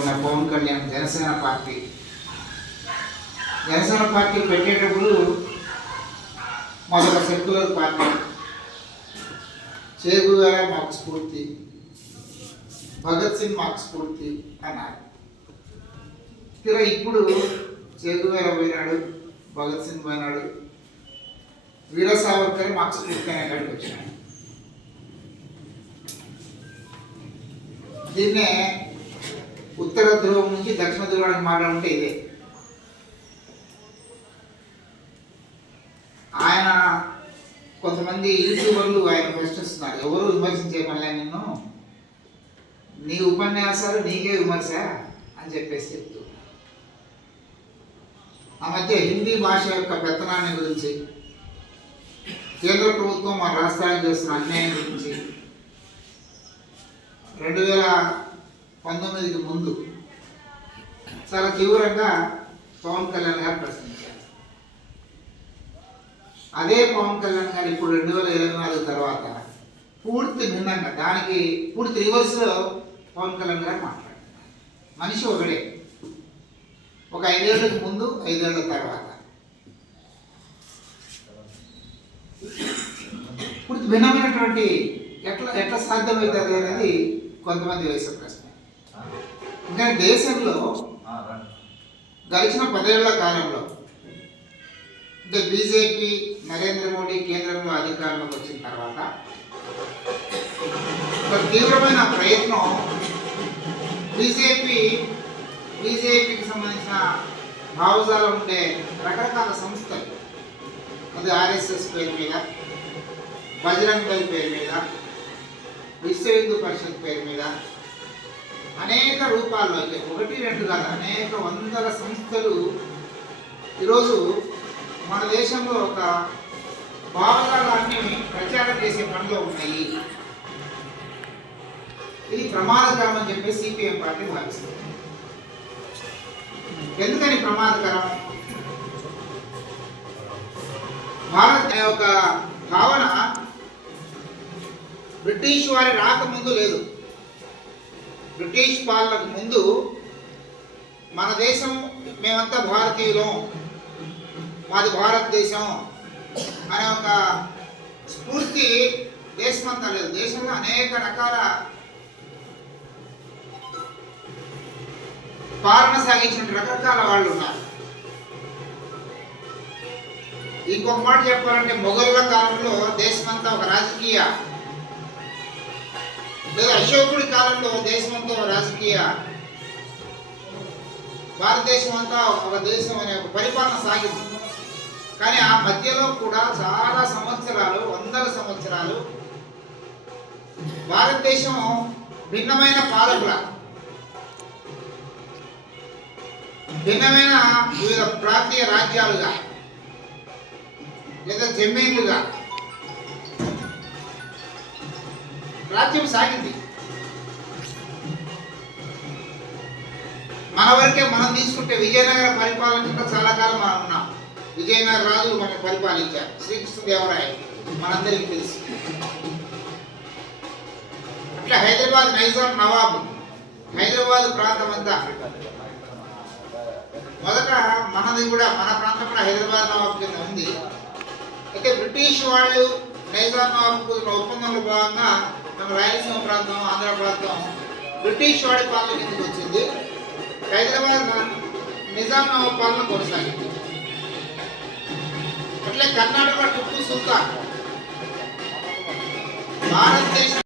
ఉన్న Pawan Kalyan Janasena party. Janasena party పెట్టేటప్పుడు మొదట సెక్యులర్ పార్టీ. చేగువేర మాకు స్ఫూర్తి. భగత్ సింగ్ మాకు స్ఫూర్తి అన్నారు. తీరా ఇప్పుడు చేగువేర పోయినాడు భగత్ సింగ్ పోయినాడు. వీర సావర్కర్ మాకు స్ఫూర్తి అనే కాడికి వచ్చినాడు. దీన్నే ఉత్తర ధ్రువం నుంచి దక్షిణ ధ్రువానికి మాట్లాడుంటే ఇదే. ఆయన కొంతమంది యూట్యూబర్లు ఆయన ప్రశ్నిస్తున్నారు. ఎవరు విమర్శించే పనిలే నిన్ను? నీ ఉపన్యాసాలు నీకే విమర్శ అని చెప్పేసి చెప్తూ. ఆ మధ్య హిందీ భాష యొక్క పెత్తనాన్ని గురించి కేంద్ర ప్రభుత్వం మన రాష్ట్రానికి చేస్తున్న అన్యాయం గురించి రెండు వేల పంతొమ్మిదికి ముందు. చాలా తీవ్రంగా పవన్ కళ్యాణ్ గారు ప్రశ్నించారు. అదే పవన్ కళ్యాణ్ గారు ఇప్పుడు రెండు వేల ఇరవై నాలుగు తర్వాత పూర్తి భిన్నంగా దానికి పూర్తి రివర్స్లో పవన్ కళ్యాణ్ గారు మాట్లాడుతున్నారు. మనిషి ఒకడే. ఒక ఐదేళ్ళకు ముందు ఐదేళ్ళ తర్వాత. పూర్తి భిన్నమైనటువంటి ఎట్లా ఎట్లా సాధ్యమవుతుంది అనేది కొంతమంది వేసే ప్రశ్న. ఇంకా దేశంలో గడిచిన పదేళ్ళ కాలంలో అంటే బీజేపీ నరేంద్ర మోడీ కేంద్రంలో అధికారంలోకి వచ్చిన తర్వాత ఒక తీవ్రమైన ప్రయత్నం బీజేపీ బీజేపీకి సంబంధించిన భావజాలం ఉండే రకరకాల సంస్థలు. అది ఆర్ఎస్ఎస్ పేరు మీద బజరంగ్ దళ్ పేరు మీద విశ్వ హిందూ పరిషత్ పేరు మీద అనేక రూపాల్లో అయితే ఒకటి రెండు కాదు అనేక వందల సంస్థలు ఈరోజు మన దేశంలో ఒక భావజాలాన్ని ప్రచారం చేసే పనిలో ఉన్నాయి. ఇది ప్రమాదకరం అని చెప్పి సిపిఎం పార్టీ భావిస్తుంది. ఎందుకని ప్రమాదకరం? భారత్ అనే ఒక భావన బ్రిటిష్ వారి రాకముందు లేదు. బ్రిటిష్ పాలనకు ముందు మన దేశం మేమంతా భారతీయులం. మాది భారతదేశం అనే ఒక స్ఫూర్తి దేశమంతా లేదు. దేశంలో అనేక రకాల పాలన సాగించిన రకరకాల వాళ్ళు ఉన్నారు. ఇంకొక మాట చెప్పాలంటే మొఘళ్ళ కాలంలో దేశమంతా ఒక రాజకీయ లేదా అశోకుడి కాలంలో దేశమంతా రాజకీయ భారతదేశం అంతా ఒక దేశం అనే ఒక పరిపాలన సాగింది. కానీ ఆ మధ్యలో కూడా చాలా సంవత్సరాలు వందల సంవత్సరాలు భారతదేశం భిన్నమైన పాలకుల భిన్నమైన వివిధ ప్రాంతీయ రాజ్యాలుగా లేదా జమీన్లుగా రాజ్యం సాగింది. మన వరకే మనం తీసుకుంటే విజయనగర పరిపాలన కింద చాలా కాలం మనం ఉన్నాం. విజయనగర రాజులు మనం పరిపాలించారు. శ్రీకృష్ణదేవరాయ మనందరికీ తెలుసు. అట్లా హైదరాబాద్ నైజాం నవాబు. హైదరాబాద్ ప్రాంతం అంతా. మొదట మనది కూడా మన ప్రాంతం కూడా హైదరాబాద్ నవాబు కింద ఉంది. అయితే బ్రిటిష్ వాళ్ళు నైజాం నవాబు ఒప్పందంలో భాగంగా మన రాయలసీమ ప్రాంతం ఆంధ్ర ప్రాంతం బ్రిటిష్ వాడి పాలన కిందకి వచ్చింది. హైదరాబాద్ నిజాం పాలన కొనసాగింది. అట్లే కర్ణాటక టిప్పు సుల్తాన్. భారతదేశం